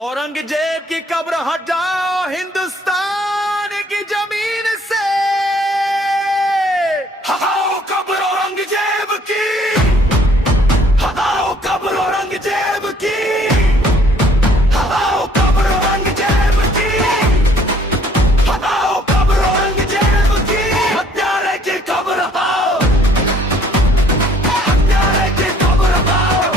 औरंगजेब की कब्र हटाओ हिंदुस्तान की जमीन से। हटाओ कब्र औरंगजेब की, हटाओ कब्र औरंगजेब की, हटाओ कब्र औरंगजेब की, हटाओ कब्र औरंगजेब की। हत्यारे की कब्र हटाओ, हत्यारे की कब्र हटाओ,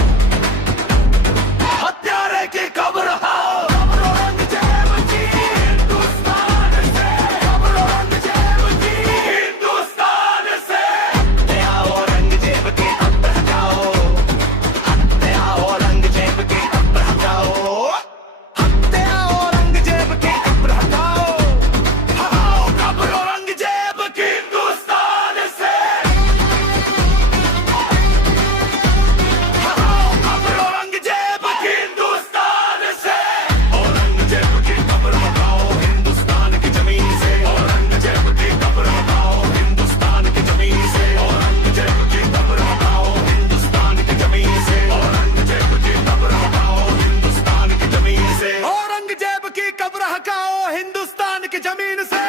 हत्यारे की कब्र हटाओ। कब्र औरंगजेब की हिंदुस्तान से, कब्र औरंगजेब की हिंदुस्तान से। हत्या औरंगजेब की कब्र हटाओ, हत्या औरंगजेब की कब्र हटाओ, हत्या औरंगजेब की कब्र हटाओ, हटाओ कब्र औरंगजेब की हिंदुस्तान से। हटाओ कब्र औरंगजेब की हिंदुस्तान से। औरंगजेब की कब्र हटाओ हिंदुस्तान की जमीन से। औरंगजेब की कब्र हटाओ हिंदुस्तान की जमीन से। औरंगजेब की कब्र हटाओ हिंदुस्तान की जमीन से। औरंगजेब की कब्र हटाओ हिंदुस्तान की जमीन से। औरंगजेब की कब्र हटाओ हिंदुस्तान की जमीन से।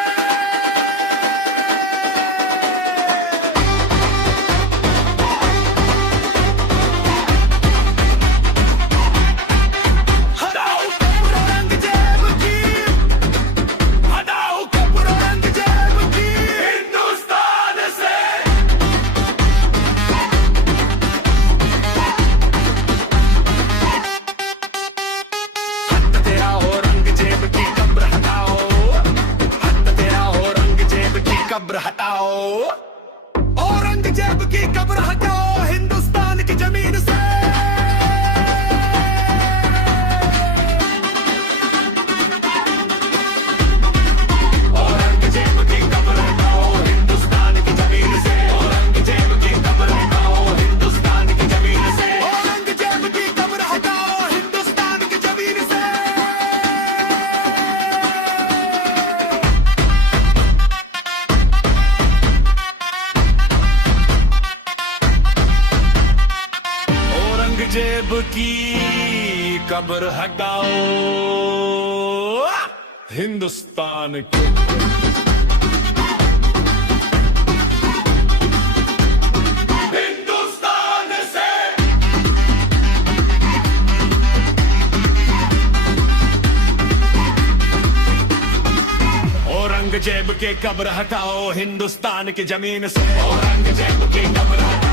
हटाओ कब्र औरंगजेब की, हटाओ कब्र औरंगजेब की हिंदुस्तान से। हत्या औरंगजेब की कब्र हटाओ, हत्या औरंगजेब की कब्र हटाओ, औरंगजेब की कब्र हटाओ हिंदुस्तान की जमीन से। औरंगजेब की कब्र हटाओ हिंदुस्तान की जमीन से। औरंगजेब की कब्र हटाओ हिंदुस्तान की जमीन से। औरंगजेब की कब्र हटाओ हिंदुस्तान की जमीन से। औरंगजेब की कब्र हटाओ हिंदुस्तान की। हिंदुस्तान से। औरंगजेब की कब्र हटाओ हिंदुस्तान की जमीन से। औरंगजेब की कब्र हटाओ